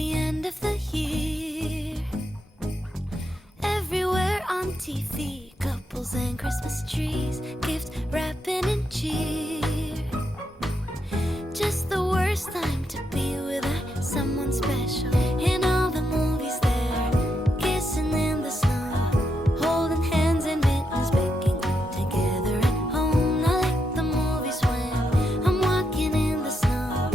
the end of the year. Everywhere on TV, couples and Christmas trees, gift wrapping and cheer. Just the worst time to be without someone special. In all the movies they're kissing in the snow, holding hands and mittens, baking together at home. Not like the movies when I'm walking in the snow,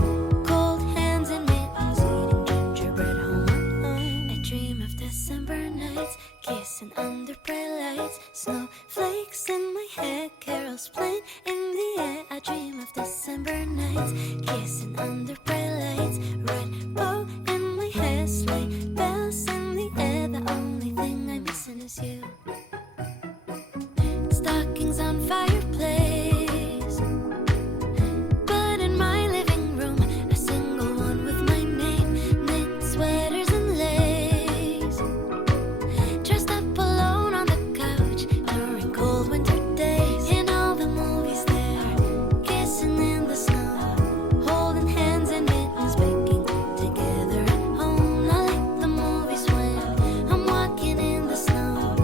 cold hands and mittens, eating gingerbread home alone. I dream of December nights, kissing under bright lights, snowflakes in my hair, carols playing in the air. I dream of December nights, kissing under bright lights, red bow in my hair, sleigh bells in the air. The only thing I'm missing is you. Stockings on fireplace, but in my living room, a single one with my name, knit sweaters and lace. Dressed up alone on the couch during cold winter days. In all the movies they're kissing in the snow, holding hands and mittens, baking together at home. Not like the movies when I'm walking in the snow,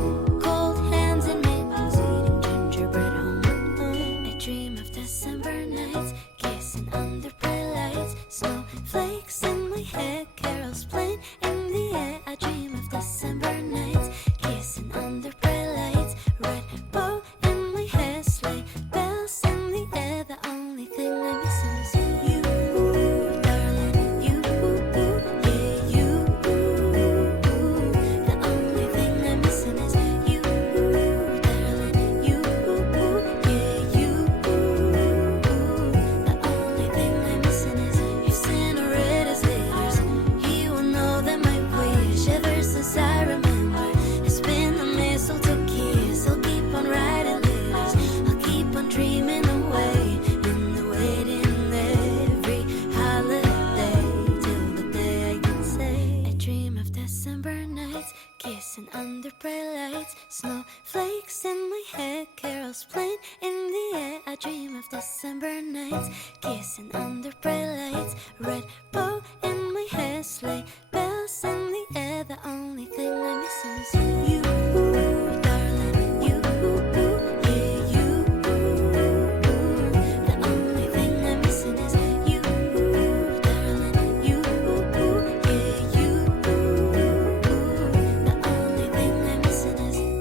cold hands and mittens, eating gingerbread home alone. I dream of December nights, kissing under bright lights, snowflakes in my hair, carols playing in the air. I dream of December nights, kissing under bright lights, red bow in my hair, sleigh bells in the air. The only thing I'm missing is you, darling. You, yeah, you. The only thing I'm missing is you, darling. You, yeah, you. The only thing I'm missing is if Santa read his letters, he will know that my wish ever since I remember has been the mistletoe kiss. I'll keep on writing letters, I'll keep on dreaming away in the waiting every holiday till the day I can say I dream of December nights, kissing under bright lights, snowflakes in my hair, carols playing in the air. I dream of December nights, kissing under bright lights, red bow in my hair, sleigh bells in the air. The only thing I'm missing is you, darling. You, yeah, you. The only thing I'm missing is you, darling. You, yeah, you. The only thing I'm missing is you.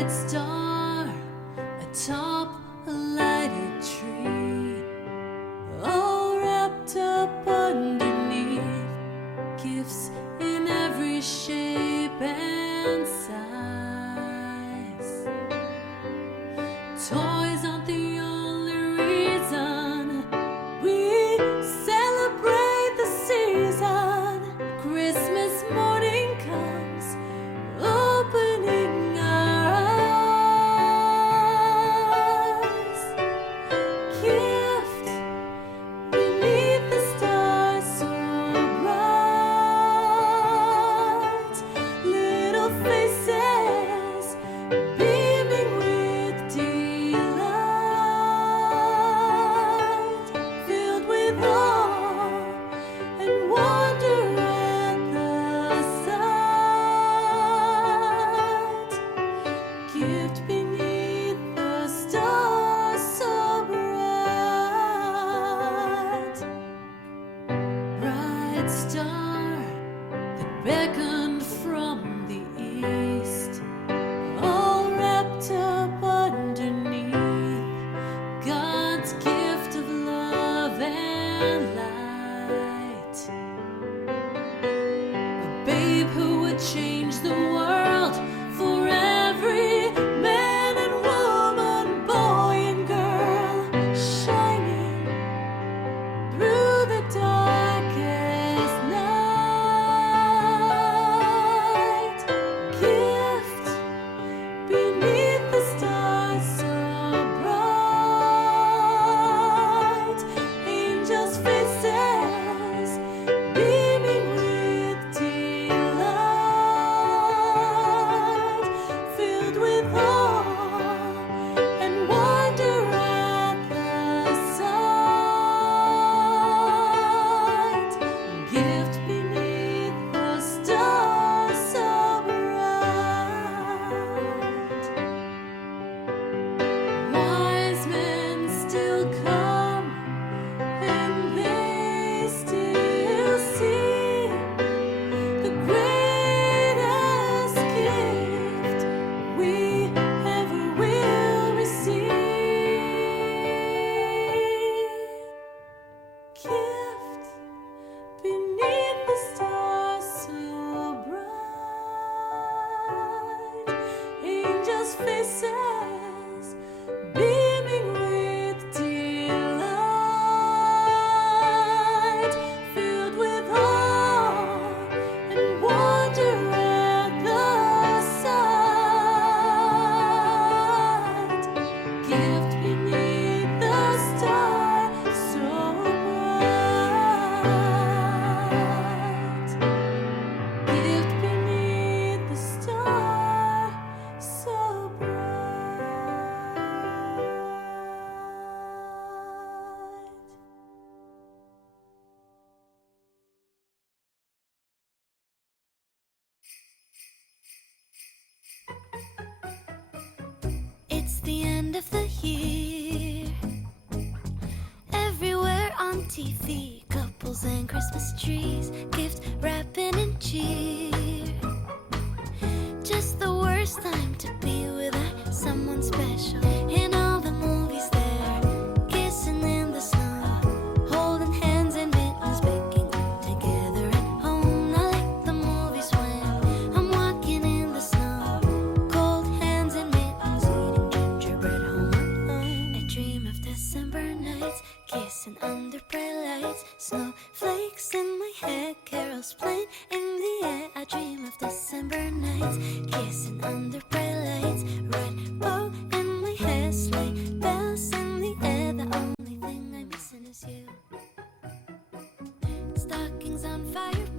bright star atop a lighted tree, all wrapped up underneath, gifts in every shape and size. Toys aren't the only reason we celebrate the season. Christmas morning comes, opening our eyes. Gift beneath the stars so bright, little faces beaming with delight, filled with awe and wonder at the sight. Gift beneath the stars so bright, bright star that beckoned from the east, all wrapped up underneath, God's gift of love and light. A babe who would change the world for every man and woman, boy and girl, shining through the darkest night. Gift beneath the stars so bright, angels' faces beaming with delight, filled with awe and wonder at the sight. Gift beneath the stars so bright. Wise men still come, and they still see the greatest gift we ever will receive. Gift beneath the stars so bright, angels' faces beaming with delight, filled with awe and wonder at the sight. Gift beneath the stars so bright. Gift beneath the star so bright. It's the end of the year. Everywhere on TV, couples and Christmas trees, gift wrapping and cheer. Just the worst time to be without someone special. In all the movies they're kissing in the snow, holding hands and mittens, baking together at home. I like the movies when I'm walking in the snow, cold hands and mittens, eating gingerbread home alone. I dream of December nights, kissing under bright lights, snowflakes in my head, carols playing in the air. I dream of December nights, kissing under bright lights, red bow in my hair, sleigh bells in the air. The only thing I'm missing is you. Stockings on fire.